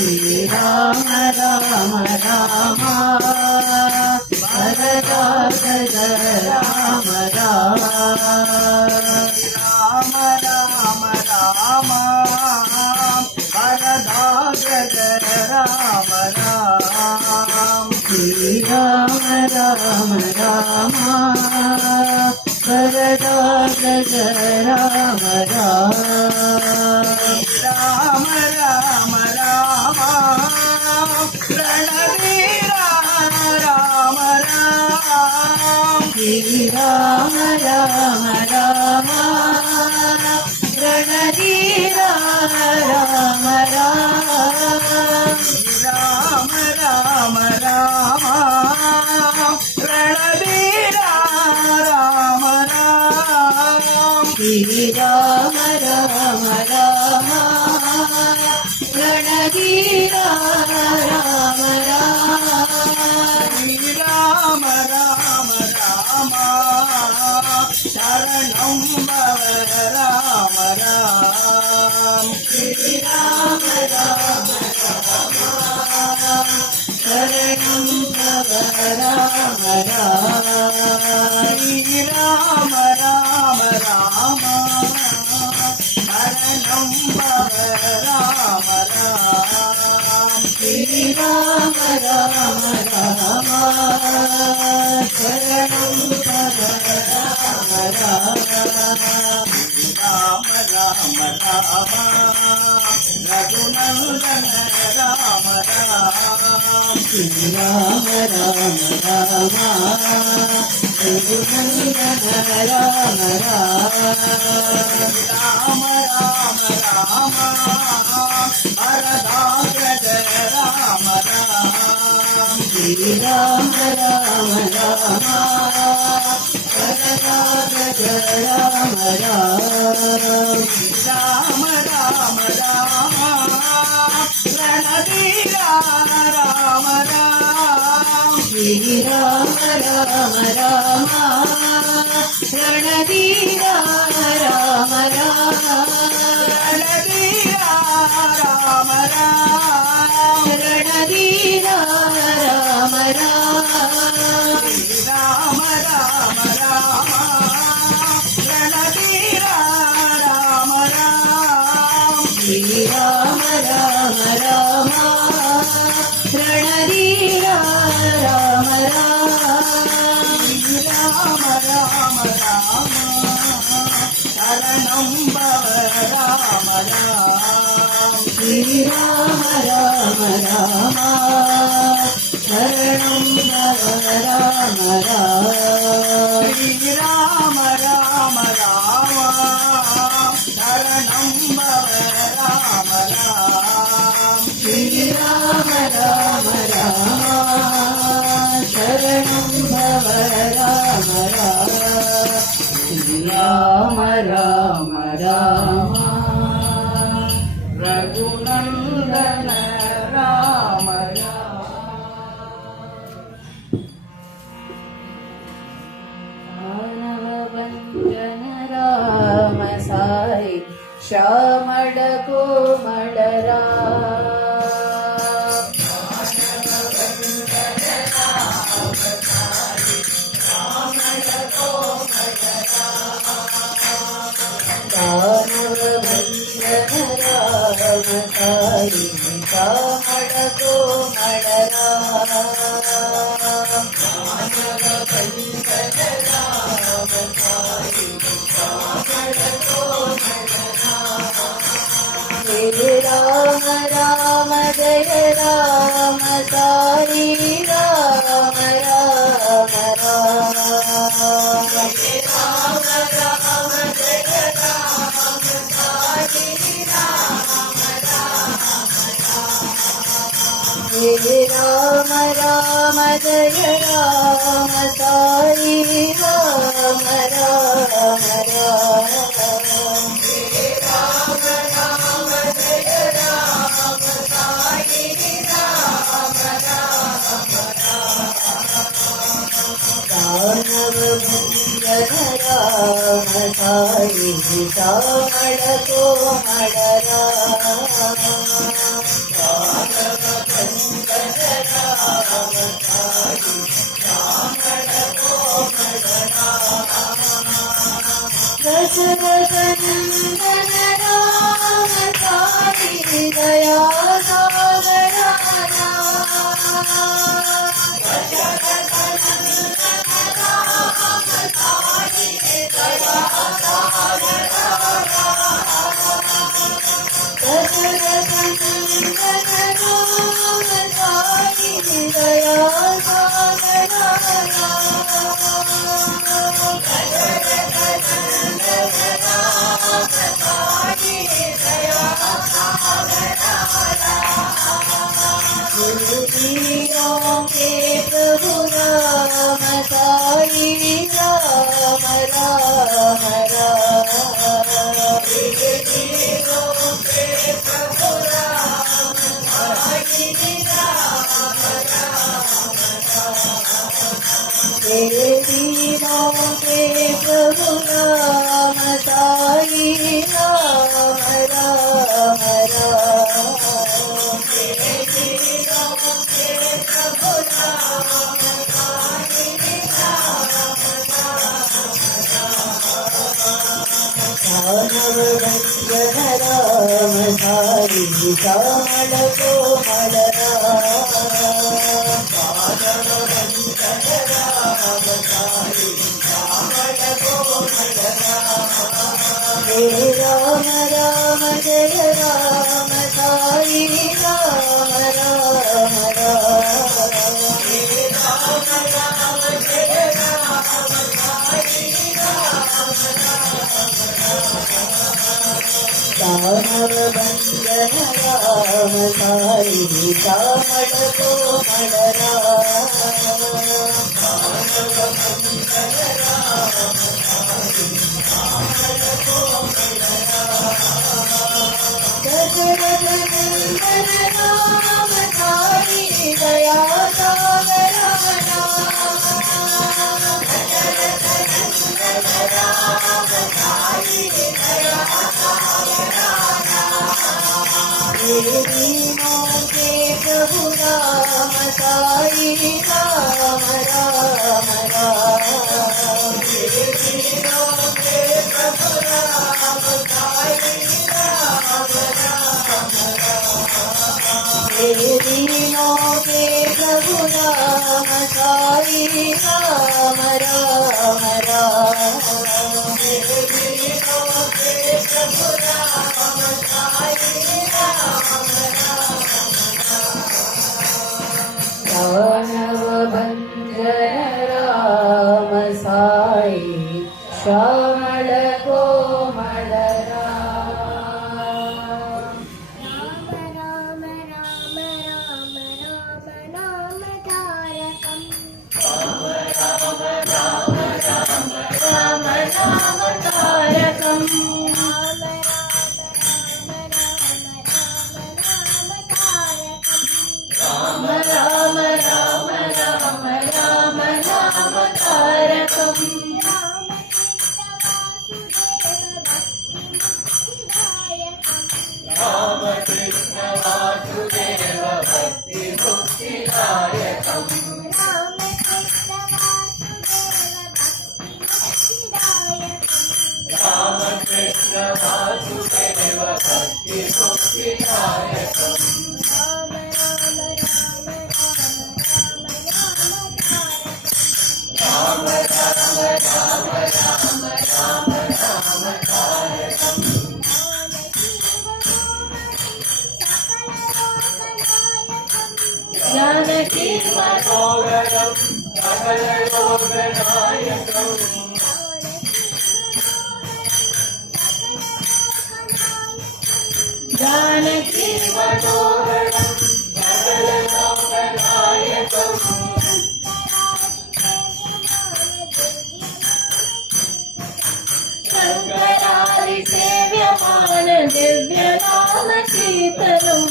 श्रीराम राम राम वरदा गज राम राम राम राम राम वरदा गज राम राम श्रीराम राम राम वरदा गज राम राम राम राम राम रणवीरा राम राम श्रीराम राम राम रणधीरा राम राम राम राम राम रणवीरा राम राम श्रीराम राम राम रणधीरा राम राम श्रीराम राम राम शरणं भव राम राम श्रीराम राम राम शरणं भव राम राम श्रीराम राम राम शरणं भव राम राम श्रीराम राम राम शरणं भव राम राम राम राम राम रघुनंदन राम राम श्रीराम राम राम रघुनंदन राम राम राम राम राम वरदा गज राम राम श्रीराम राम राम वरदा गज राम राम राम राम राम रणधीरा राम राम श्रीराम राम राम रणधीरा राम राम रणधीरा राम राम रणधीरा राम राम राम राम राम रणधीरा राम राम श्रीराम राम राम रणधीरा राम राम राम राम राम शरणं भव राम राम श्रीराम राम राम शरणं भव राम राम श्रीराम राम राम शरणं भव राम राम श्रीराम राम राम शरणं भव राम राम श्रीराम राम राम रघुनंदन राम राम मानववंदन राम साई श्यामळ कोमळ राम दानववंदन राम साई श्यामळ कोमळ राम जय राम राम जय राम साई राम राम राम जय राम राम जय राम साई राम जय राम राम जय राम साई राम राम राम दानववंदन राम साई श्यामळ कोमळ राम श्यामल कोमल हे राम राम जय राम साई राम राम श्यामल बंदन राम साई श्यामल कोमल दशरथ नंदन राम साई दया सागर दीनों के प्रभु राम साई राम राम राम दीनों के प्रभु राम साई राम राम राम दीनों के प्रभु राम साई राम राम राम दीनों के प्रभु राम साई दानव भंजन राम साई श्यामल कोमल राम राम राम राम राम राम तारकम् राम राम राम राम राम तारकम् राम राम राम राम राम राम तारकम् राम कृष्ण वासुदेव भक्ति मुक्तिदायकम् राम कृष्ण वासुदेव भक्ति मुक्तिदायकम् राम राम राम राम राम राम तारकम् जानकी मनोहरम् सकल लोकनायकम् जानकी मनोहरम् सकल लोकनायकम् शङ्करादि सेव्यमान दिव्य नाम कीर्तनम्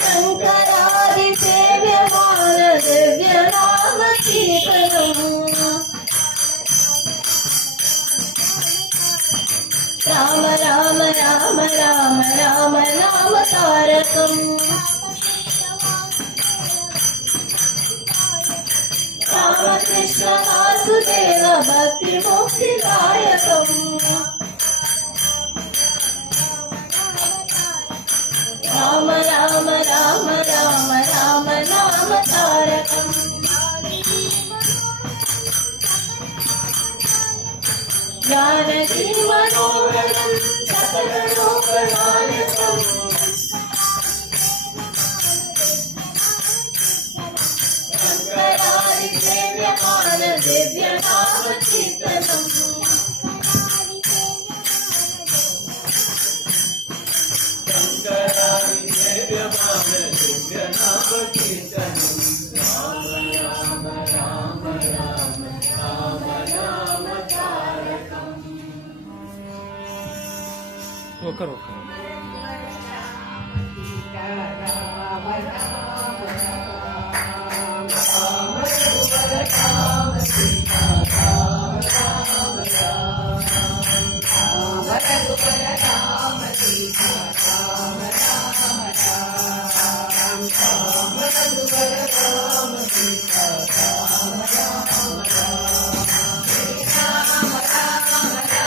शङ्करादि सेव्यमान दिव्य नाम कीर्तनम् राम राम राम राम राम नाम तारकम् राम कृष्ण वासुदेव भक्ति मुक्तिदायकम् राम राम राम राम राम नाम तारकम् जानकी मनोहरम् सकल लोकनायकम् शङ्करादि सेव्यमान दिव्य नाम कीर्तनम् शङ्करादि सेव्यमान दिव्य नाम कीर्तनम् राम राम राम राम राम राम तारकम् करो राम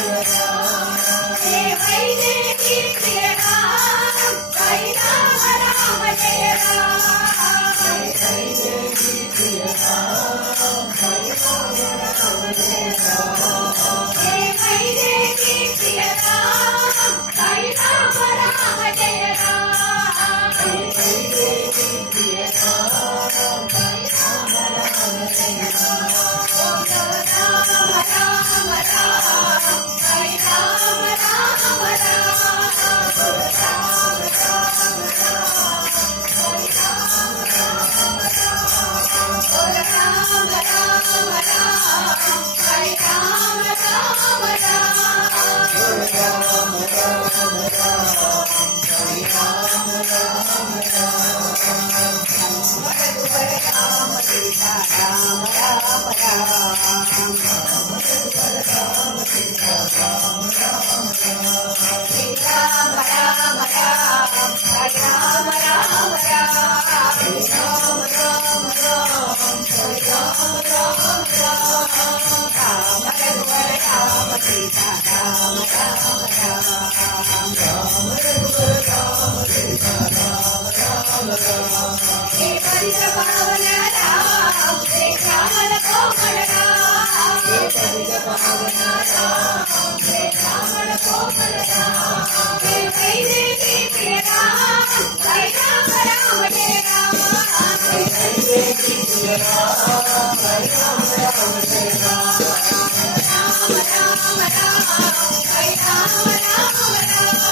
हे वैदेही प्रिय राम साई राम राम जय राम हे वैदेही प्रिय राम साई राम राम जय राम हे वैदेही प्रिय राम साई राम राम जय राम हे वैदेही प्रिय राम साई राम राम जय राम राम राम राम साई राम राम राम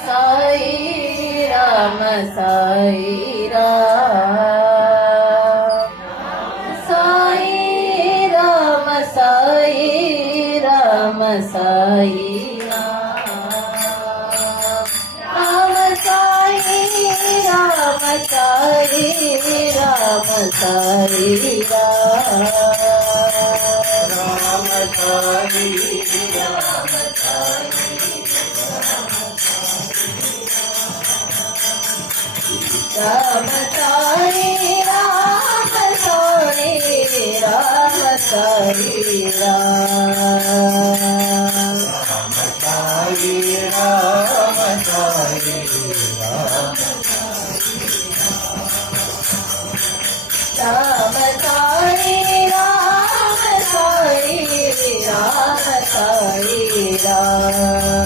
साई राम साई राम साई राम साई राम साई राम साई राम साई राम साई राम राम साई राम साई राम साई राम साई राम साई राम राम साई राम साई राम साई राम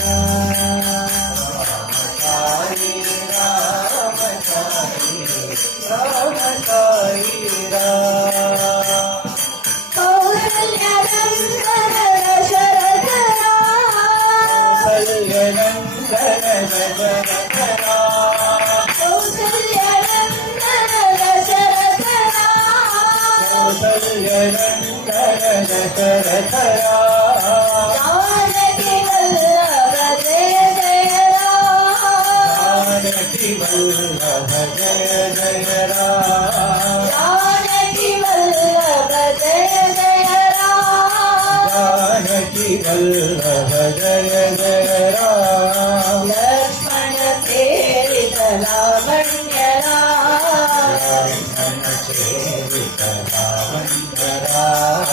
जानकी वल्लभ जय जय राम जानकी वल्लभ जय जय राम जानकी वल्लभ जय जय राम लक्ष्मण सेवित लावण्य राम लक्ष्मण सेवित लावण्य राम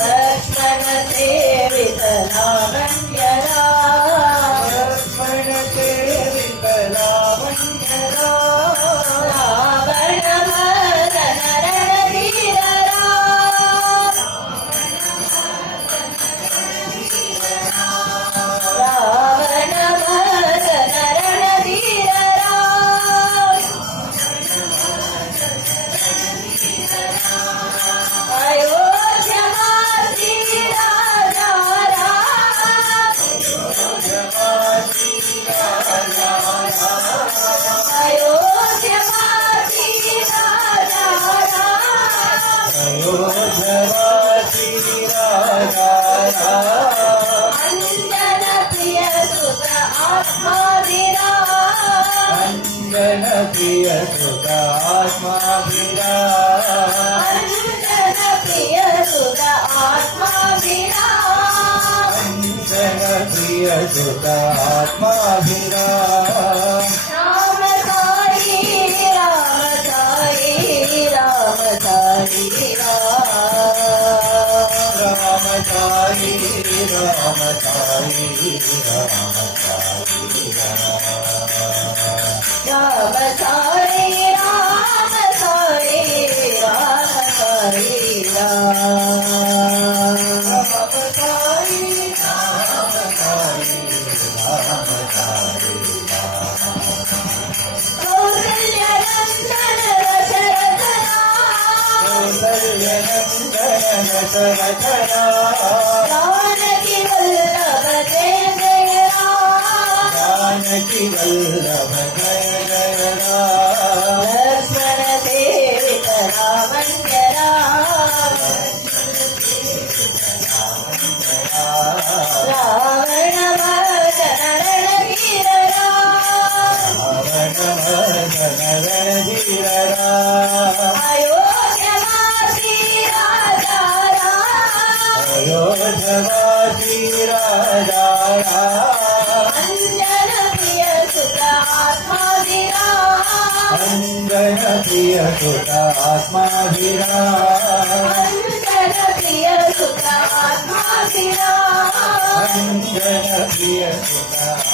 लक्ष्मण सेवित लावण्य राम लक्ष्मण सेवित लावण्य रावण मदन रणधीर राम रावण मदन रणधीर राम अयोध्यावासी राजा राम अयोध्यावासी राजा राम अयोध्यावासी राजा राम अंजन प्रिय सुत आत्माभिराम अंजन प्रिय सुत आत्माभिराम अंजन प्रिय सुत आत्माभिराम अंजन प्रिय सुत आत्माभिराम राम साई राम साई राम साई राम साई राम साई राम साई राम साई राम साई राम साई राम साई राम साई दशरथ राम जानकी वल्लभ जय जय राम जानकी वल्लभ जय जय राम लक्ष्मण सेवित रामञ्च राम रावण मर्दन रणधीर राम रणधीर राम अयोध्यवासी राजा राम अयोध्यवासी राजा राम अंजन प्रिय सुत आत्माभिराम अंजन प्रिय सुत आत्माभिराम अंजन प्रिय सुत आत्माभिराम अंजन प्रिय सुत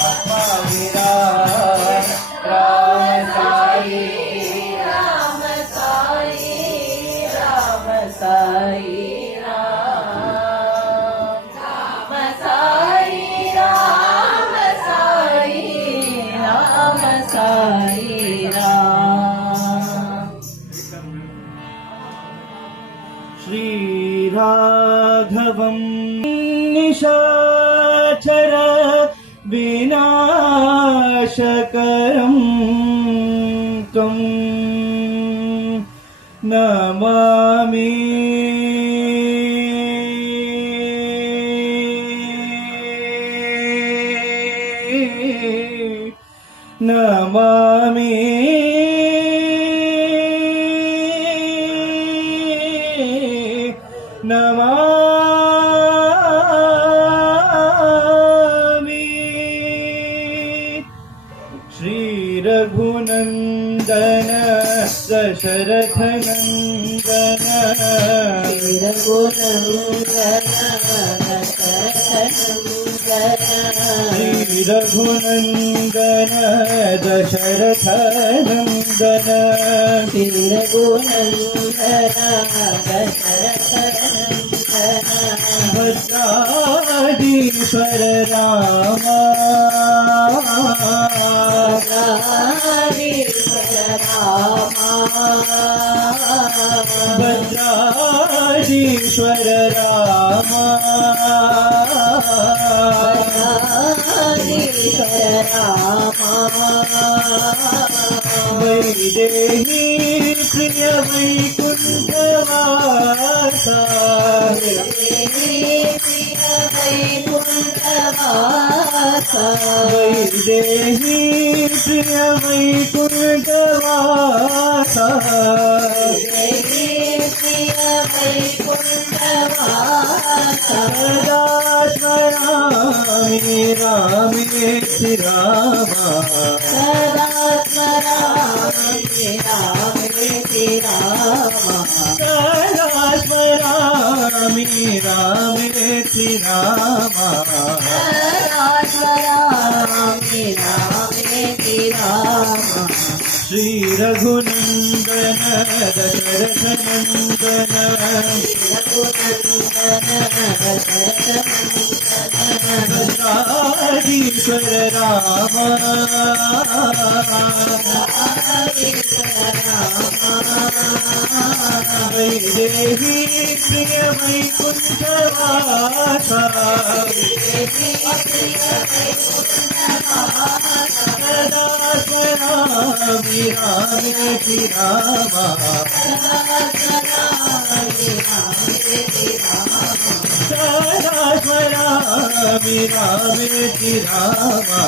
आत्माभिराम राम साई राम साई राम साई राम साई राम साई राम साई राम श्रीराघवं निशाचर विनाशकरं त्वं नमामि नमामि नमामि श्री रघुनंदन दशरथ नंदन श्री रघुनंदन दशरथ नंदन भद्राधीश्वर राम भद्राधीश्वर राम वैदेही प्रिय वैकुंठवासा वैदेही प्रिय वैकुंठवासा सदा स्मरामि रामेति रामा सदा स्मरामि रामेति रामा श्री रघुनंदन दशरथ नंदन भद्राधीश्वर राम वैदेही प्रिय वैकुंठवासा सदा स्मरामि रामेति रामा सदा स्मरामि रामेति रामा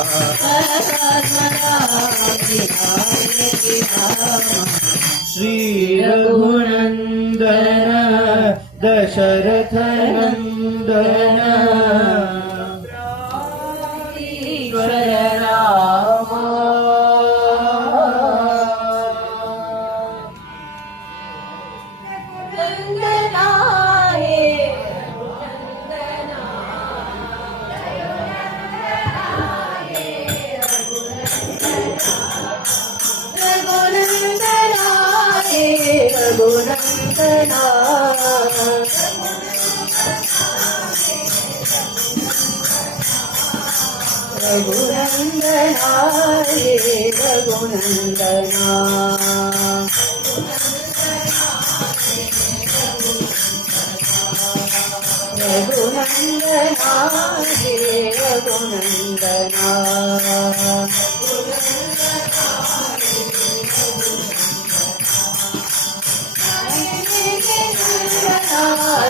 श्री रघुनंदन दशरथ नंदन ईश्वर राम रघुनंदना रघुनंदना रघुनंदना हे रघुनंदना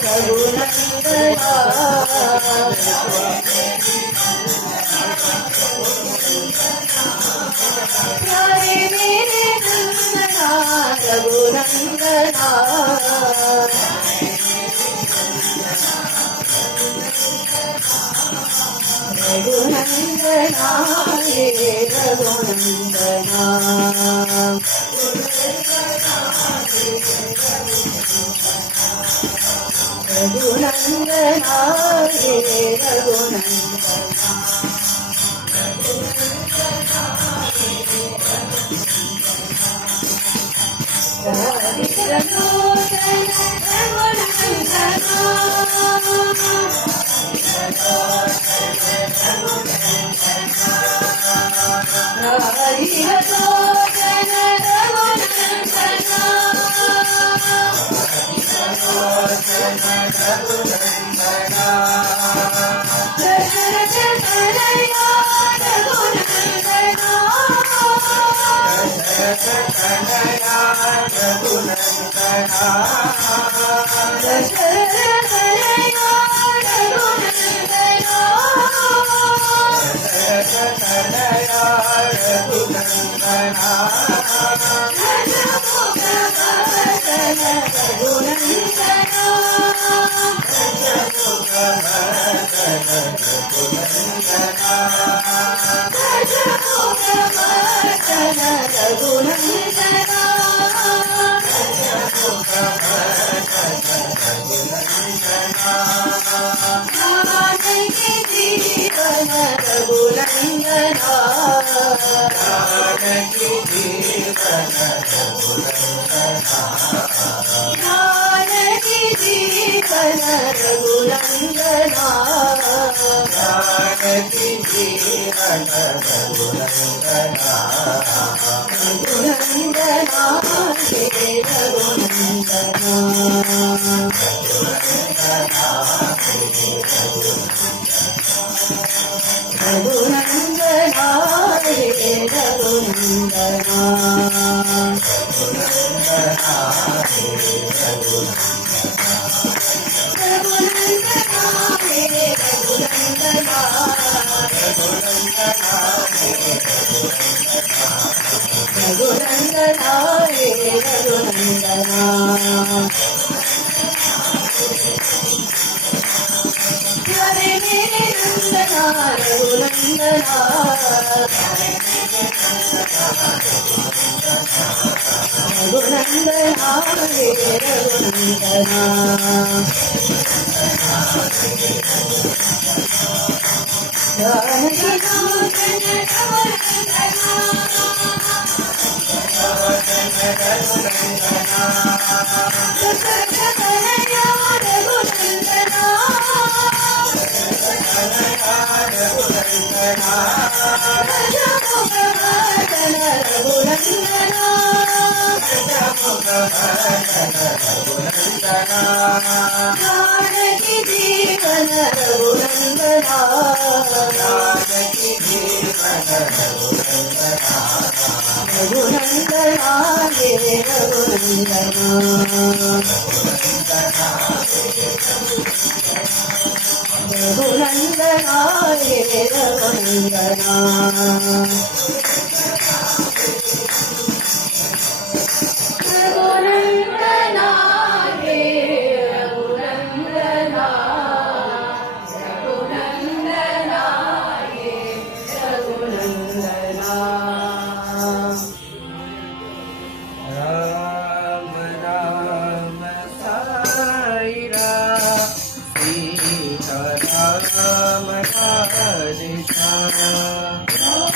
रघुनंदना प्यारे मेरे नंदना रघुनंदना रघुनंदना हे रघुनंदना रघुनंदना हे रघुनंदना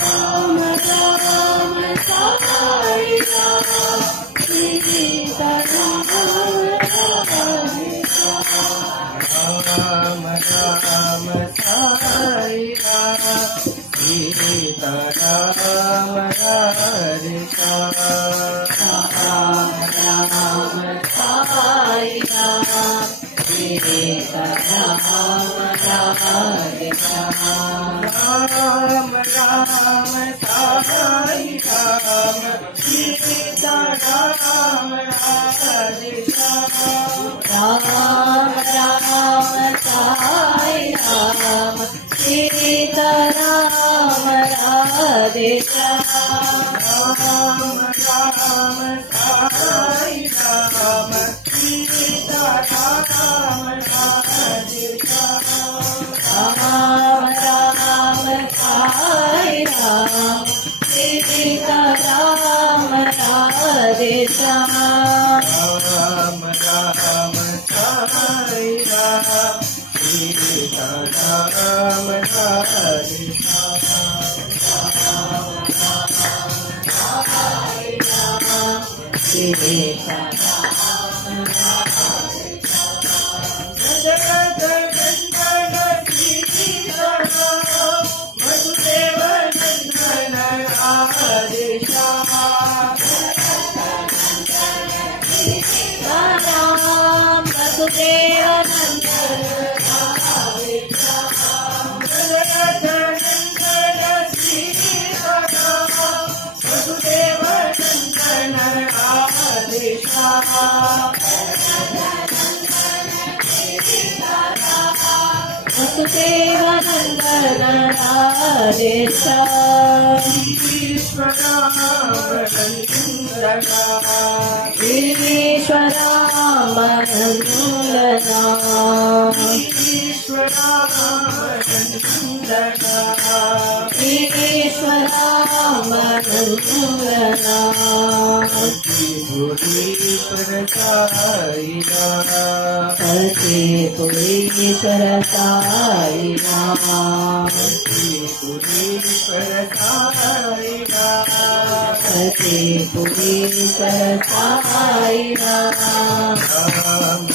Ram राम राम साई राम सीता राम राधे श्याम राम राम साई राम सीता राम राधे श्याम राम राम साई राम सीता राम राधे श्याम राम राम साई राम सीता राम राधे श्याम राम राम साई राम सीता राम राधे सीता जगत नंदन सीताराम वसुदेव नंदन राधे श्याम राम वसुदेव नंदन जगत नंदन सीताराम वसुदेव नंदन राधे श्याम वसुदेव नंदन राधे श्याम ईश्वरामनन्दना ईश्वरामनन्दना सती पुरीश्वर साई राम सती पुरीश्वर साई राम राम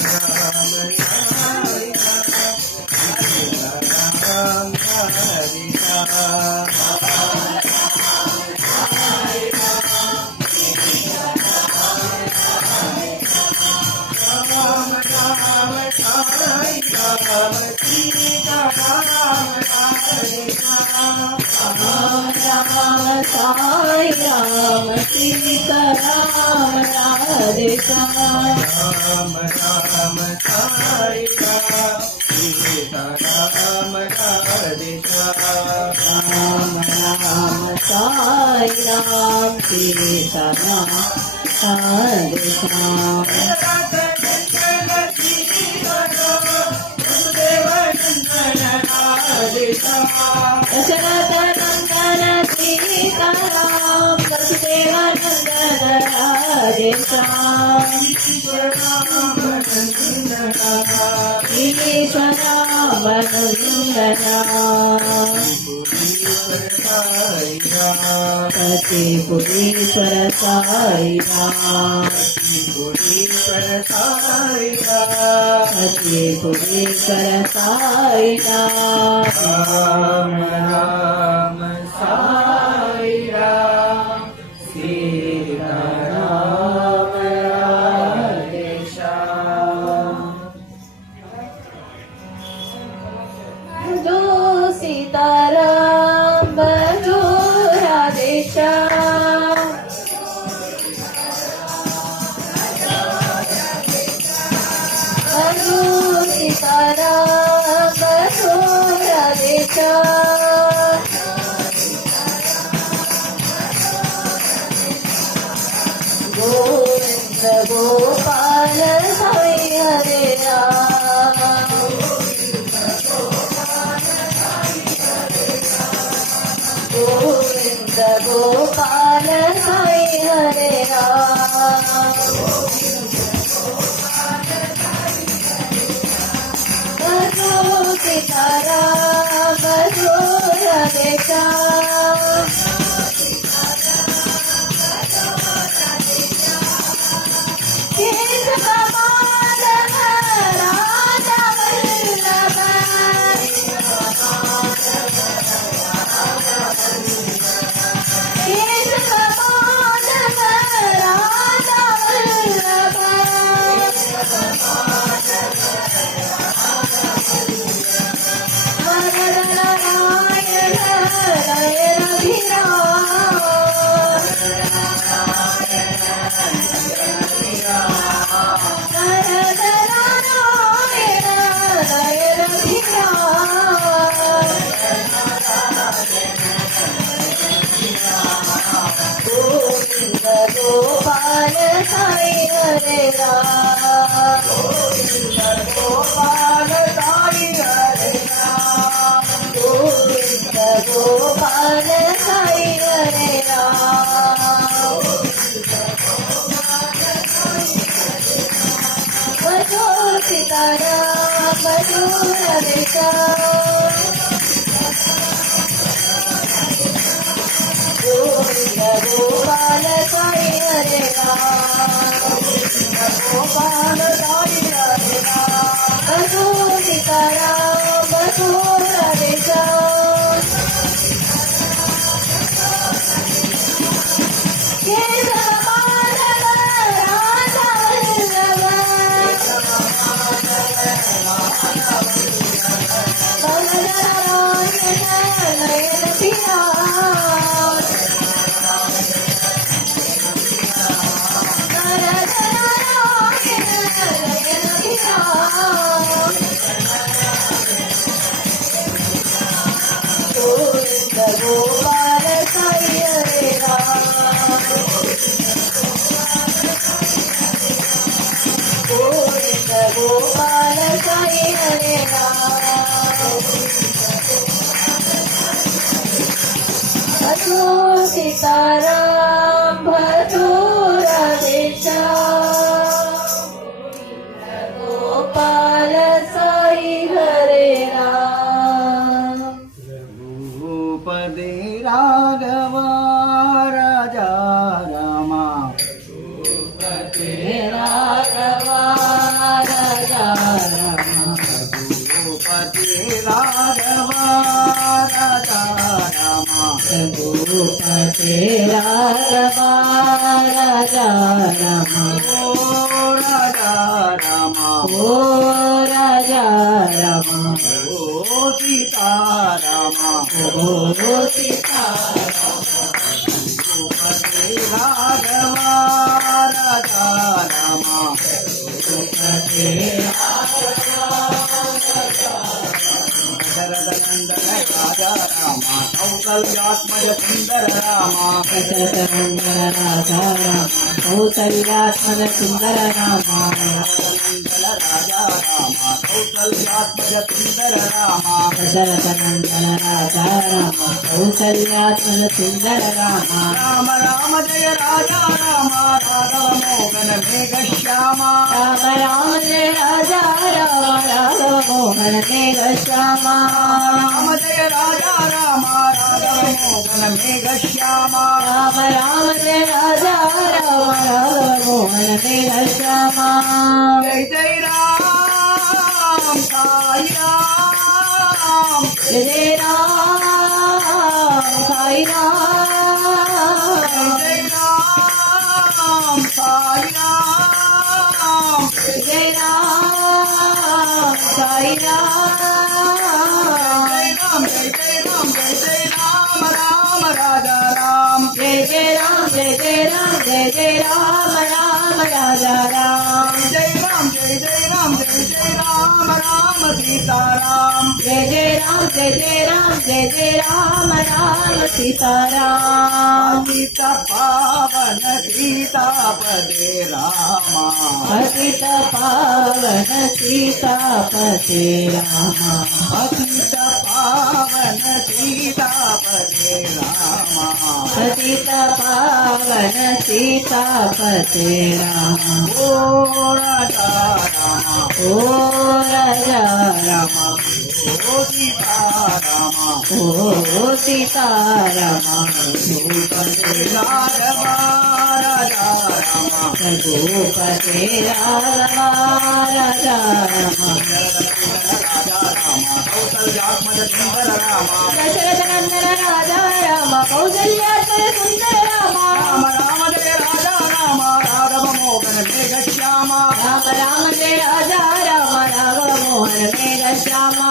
साई राम सीता राम राधे श्याम राम राम साई राम सीता राम राधे श्याम राम राम साई राम सीता राम राधे श्याम दशरथ नंदन सीता राम वसुदेव नंदन राधे श्याम ईश्वरामनन्दना सती पुरीश्वर साई राम सती पुरीश्वर साई राम राम राम साई राम सीता राम राधे श्याम जो सीताराम बजो राधे श्याम बजो सीताराम बजो राधे श्याम गोविंद गोपाल साई हरे राम गोविंद गोपाल साई हरे राम बजो सीताराम बजो राधे श्याम केश कपाल राजा वल्लभ केश कपाल राजा वल्लभ वरद सीताराम मधुर देशा गोविंद गोपाल साई हरे राम गोपाल साई हरे राम मधु सीताराम मधुर देशा गोपाल साई हरे राम गोविंद गोपाल साई हरे राम मधु सीताराम मधुर देशा गोपाल साई हरे राम रघुपति राघव राजा रामा राघव राजा राम रघुपति राघव राजा रामा रघुपति राघव राजा राम ओ राजा रामा ओ राजा राम ओ सीता रामा ओ सीता रघुपति राघव राजा रामा दशरथनंदन राजा रामा कौसल्यात्मज सुंदर रामा दशरथनंदन राजा राम कौसल्यात्मज सुंदर रामा नंदन राजा रामा कौसल्यात्मज सुंदर रामा दशरथनंदन राजा राम कौसल्यात्मज सुंदर रामा राम राम जय राजा रामा राघव मोहन मेघ श्यामा राम राम जय राजा राम राघव मोहन मेघ श्यामा राम जय राजा रामा राघव मोहन मेघ श्यामा राम राम जय राजा राम राघव मोहन मेघ श्यामा जय जय राम साई राम जय जय राम साई राम जय राम साई राम जय राम साई राम जय राम जय जय राम राम राजा राम जय जय राम जय जय राम जय जय राम राम राजा राम जय राम जय जय राम जय जय राम राम सीता राम जय जय राम जय जय राम जय जय राम राम सीताराम पतित पावन सीतापदे रामा पतित पावन सीतापते रामा पतित पावन सीतापदे रामा पतित पावन सीतापते रामा ओ राजा रामा ओ राजा रामा ओ सीता रामा ओ सीतारामा भूपते राघव राजा रामा रघुपते राघव राजा रामा राजा रामा कौसल्यात्मज सुंदर रामा दशरथनंदन राजा राम कौसल्यात्मज सुंदर रामा राम राम जय राजा रामा राघव मोहन मेघ श्यामा राम राम जय राजा राम राघव मोहन मेघ श्यामा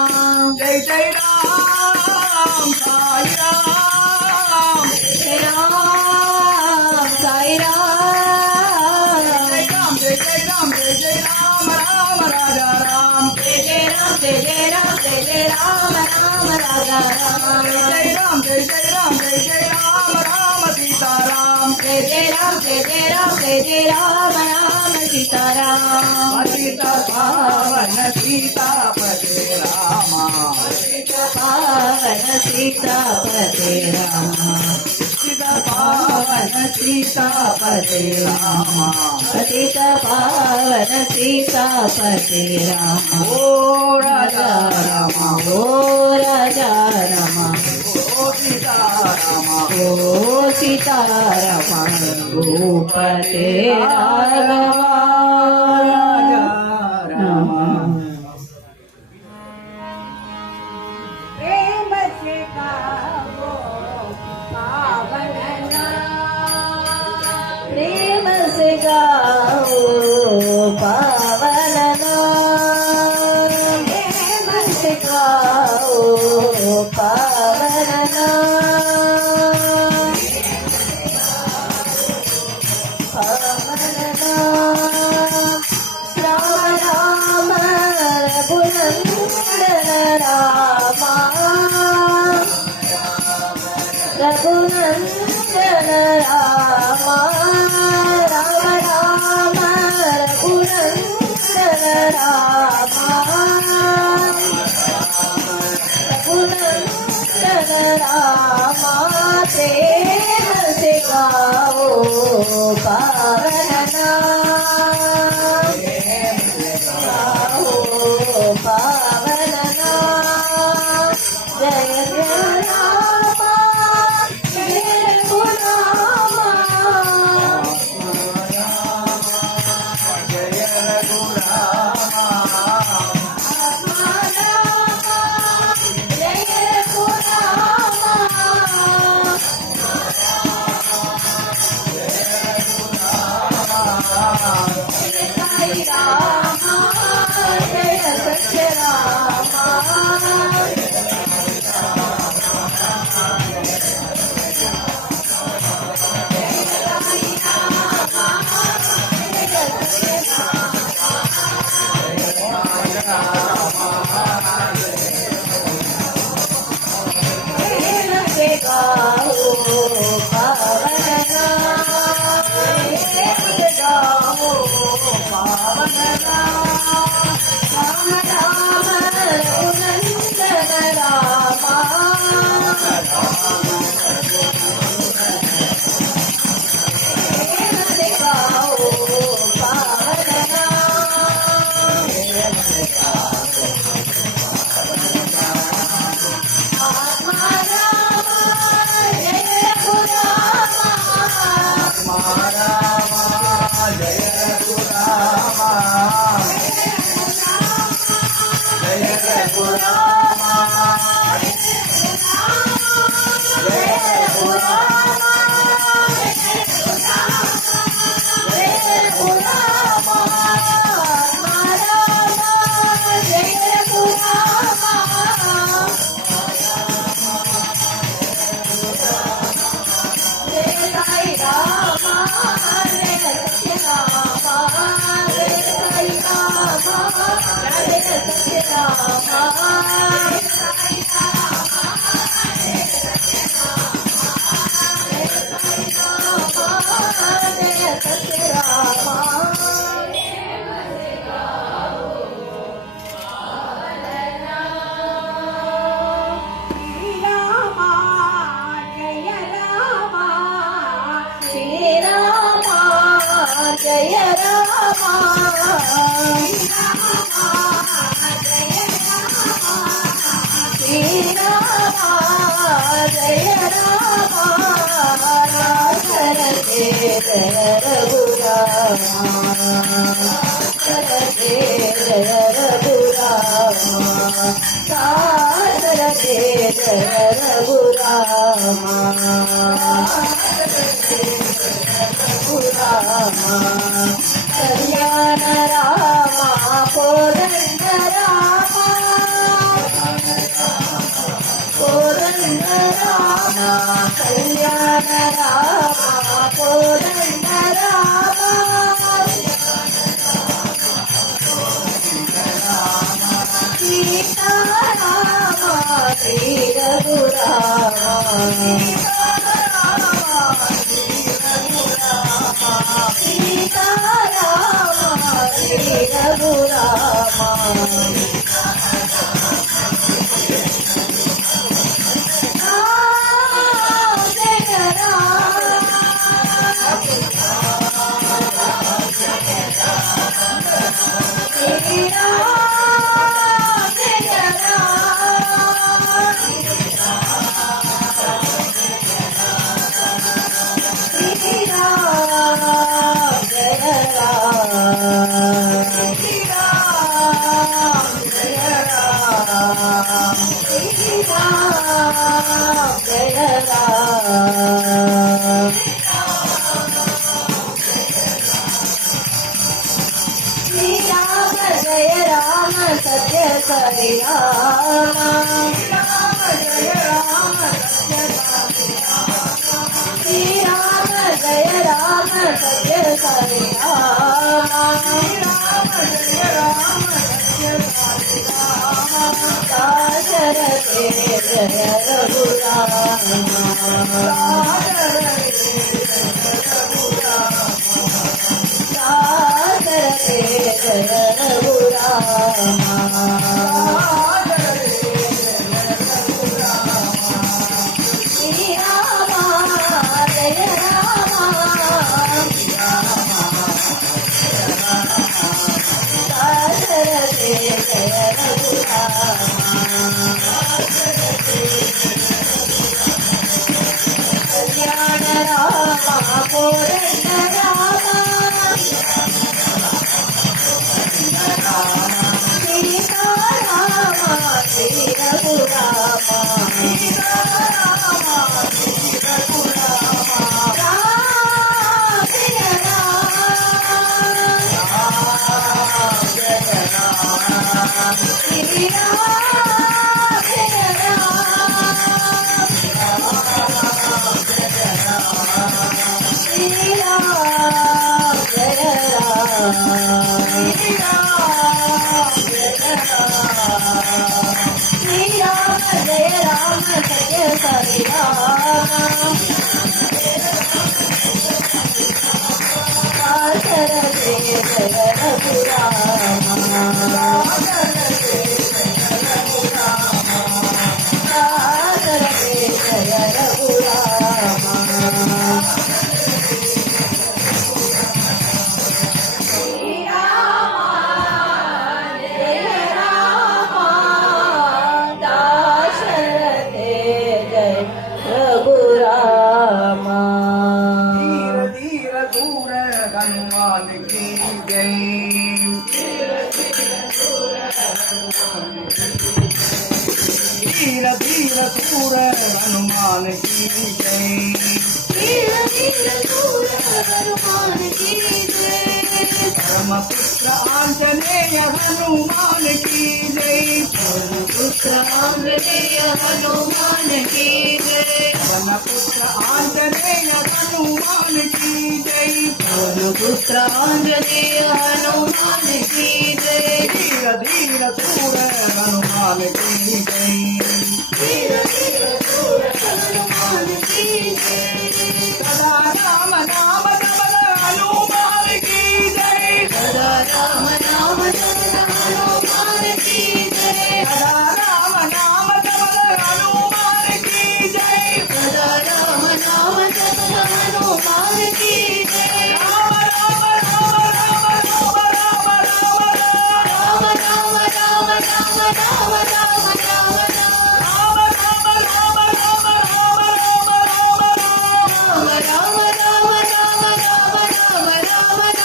जय जय राम साई राम जय राम साई राम जय राम जय जय राम जय जय राम राम राजा राम जय जय राम जय जय राम जय जय राम राम राजा राम जय राम जय जय राम जय जय राम राम सीता राम जय जय राम जय जय राम जय जय राम राम सीताराम पतित पावन सीतापते रामा पतित पावन सीतापते रामा पतित पावन सीतापते रामा पतित पावन लक्ष्मण सीतापते राम ओ राजा राम ओ राजा राम ओ सीता राम ओ सीताराम भूपते राघवा राजा राम प्रेम से गावो पावन नाम प्रेम से गाओ पावन नाम प्रेम से गाओ पावन नाम पावन नाम राम राम रघुनंदन रामा रघुनंदन रामा राम राम रघुनंदन रामा रघुनंदन रामा प्रेम से गाओ पावन नाम गाओ पावन नाम जय जय रामा जय रघुरामा जय रघुरामा जय रघुरामा जय साई रामा जय सत्य रामा प्रेम से गाओ पावन नाम प्रेम से गाओ पावन नाम राम राम रघुनंदन रामा प्रेम से गाओ पावन नाम आत्मा राम जय रघुरामा रामा जय रघुरामा जय रघुरामा जय रघुरामा जय रघुरामा आत्मा राम जय रघुरामा जय साई रामा जय सत्य रामा जय साई रामा जय सत्य रामा जय सत्य रामा श्री रामा जय रामा श्री रामा जय रामा श्री रामा जय रामा करते जय रघुरामा करते जय रघुरामा करते जय रघुरामा रामा कल्याण रामा कोदंड रामा कोदंड रामा कल्याण रामा कोदंड रामा सीता रामा श्री रघुरामा सीता रामा श्री रघुरामा जय राम श्री राम जय राम सत्य साई राम राम जय राम सत्य साई श्री राम जय राम सत्य साई राम राम जय राम सत्य साई दाशरथे जय रघुराम दाशरथे जय रघुराम श्री राम जय राम दाशरथे जय रघुराम कल्याण रामा कोरण्य रामा सीता रामा श्री रघुरामा राम जय राम श्री राम जय राम श्री राम जय राम सत्य साई राम दाशरथे जय रघुराम दाशरथे जय रघुराम श्री राम जय राम दाशरथे जय रघुराम धीर धीर दूर हनुमान की जय धीर धीर दूर हनुमान की जय धीर धीर दूर हनुमान की जय धर्मपुत्र आंजनेय हनुमान की जय पुत्र आंजनेय हनुमान की जय धर्मपुत्र आंजनेय हनुमान की जय पुत्र आंजनेय हनुमान की जय धीर धीर दूर हनुमान की जय धीर धीर दूर हनुमान की जय सदा राम नाम जपत हनुमान की जय सदा राम नाम जपत हनुमान की जय सदा राम नाम जपत हनुमान की जय सदा राम नाम जपत हनुमान की जय राम राम राम राम राम राम राम राम राम राम राम राम राम राम राम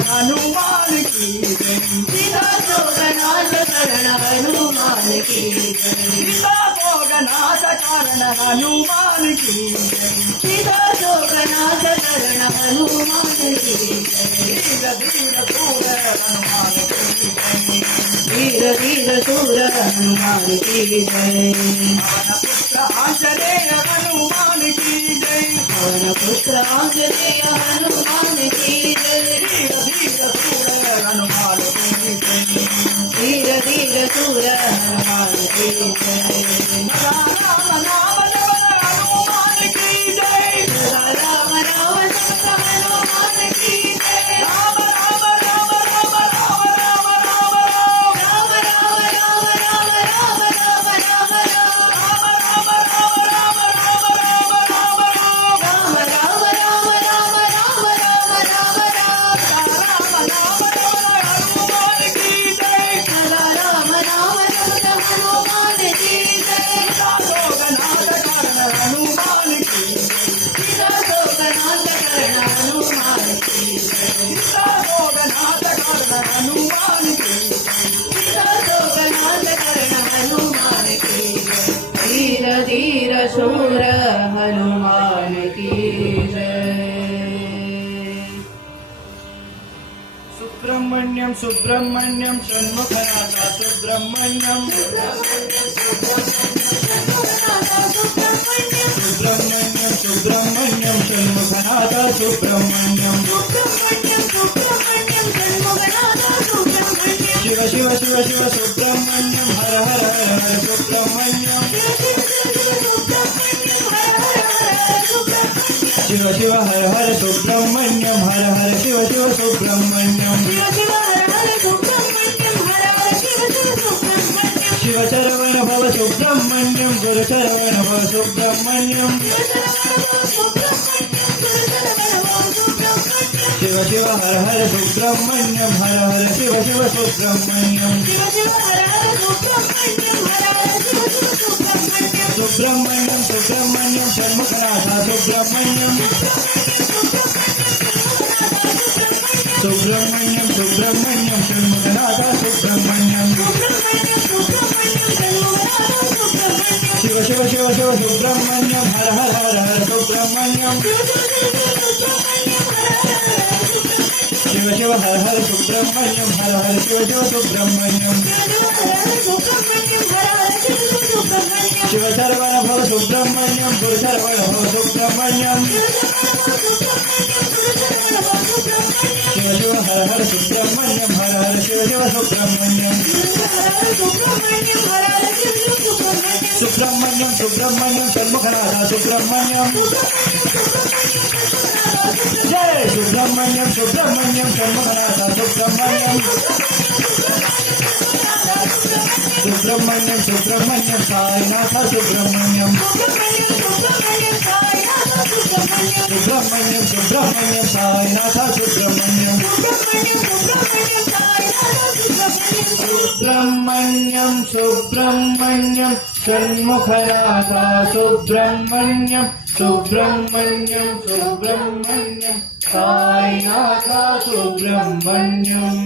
हनुमान की जय सीता जोगनाथ शरण हनुमान की जय सीता जोगनाथ कारण हनुमान की जय सीता जोगनाथ शरण हनुमान की जय धीर धीर दूर हनुमान की जय धीर धीर सूर हनुमान की जय पुत्र आंजनेय हनुमान की जय पवन पुत्र आंजनेय हनुमान की जय धीर धीर दूर हनुमान की जय धीर धीर सूर हनुमान की जय राम नाम जपत हनुमान की जय राम राम जपत हनुमान की जय राम राम राम राम राम राम राम राम राम राम राम राम राम राम राम शूर हनुमान की जय। सुब्रह्मण्यम सुब्रह्मण्यम षण्मुखनाथा सुब्रह्मण्यम सुब्रह्मण्यम सुब्रह्मण्यम षण्मुखनाथा सुब्रह्मण्यम शिव शिव शिव शिव सुब्रह्मण्यम हर हर हर हर सुब्रह्मण्यम शिव शिव हर हर सुब्रह्मण्यम हर हर शिव शिव सुब्रह्मण्यम शिव चरवण भव सुब्रह्मण्यम गुरु चरवण भव सुब्रह्मण्यम शिव शिव हर हर सुब्रह्मण्यम हर हर शिव शिव सुब्रह्मण्यम सुब्रह्मण्यम सुब्रह्मण्यम षण्मुखनाथा सुब्रह्मण्यम सुब्रह्मण्यम सुब्रह्मण्यम षण्मुखनाथा सुब्रह्मण्यम शिव शिव शिव शिव सुब्रह्मण्यम हर हर हर हर सुब्रह्मण्यम शिव शिव हर हर सुब्रह्मण्यम हर हर शिव शिव सुब्रह्मण्यम शिव सर्वण भव सुब्रह्मण्यम गुरु सर्वण भव सुब्रह्मण्यम शिव शिव हर हर सुब्रह्मण्यम हर हर शिव शिव सुब्रह्मण्यम सुब्रह्मण्यम सुब्रह्मण्यम षण्मुखनाथा सुब्रह्मण्यम जय सुब्रह्मण्यम सुब्रह्मण्यम षण्मुखनाथा सुब्रह्मण्यम सुब्रह्मण्यम सुब्रह्मण्यम साईनाथ सुब्रह्मण्यम सुब्रह्मण्यम सुब्रह्मण्यम साईनाथ सुब्रह्मण्यम सुब्रह्मण्यम सुब्रह्मण्यम षण्मुखनाथा सुब्रह्मण्यम सुब्रह्मण्यम सुब्रह्मण्यम साईनाथ सुब्रह्मण्यम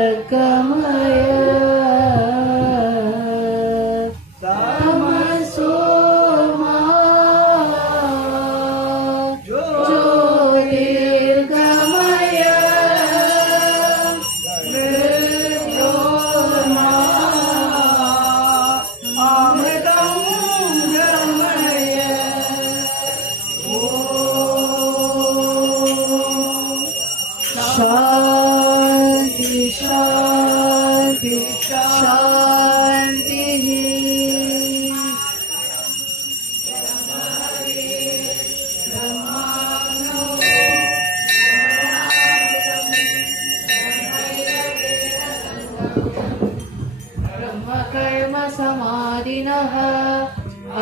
सर्गमय तमसो मा ज्योतिर्गमय मृत्योर्मा अमृतं गमय शांति शांति शांति ब्रह्मकर्म समाधिनः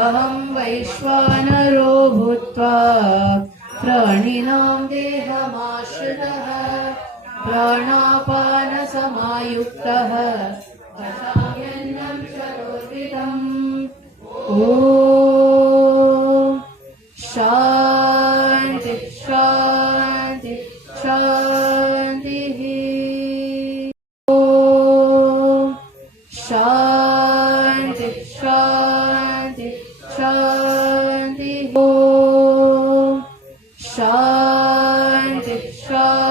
अहं वैश्वानरो भूत्वा प्राणिनां देहमाश्रितः प्राणापानसमायुक्तः पचाम्यन्नं चतुर्विधम् ॐ शान्ति शान्ति शान्तिः ॐ शान्ति शान्ति शान्तिः ॐ शान्ति शान्ति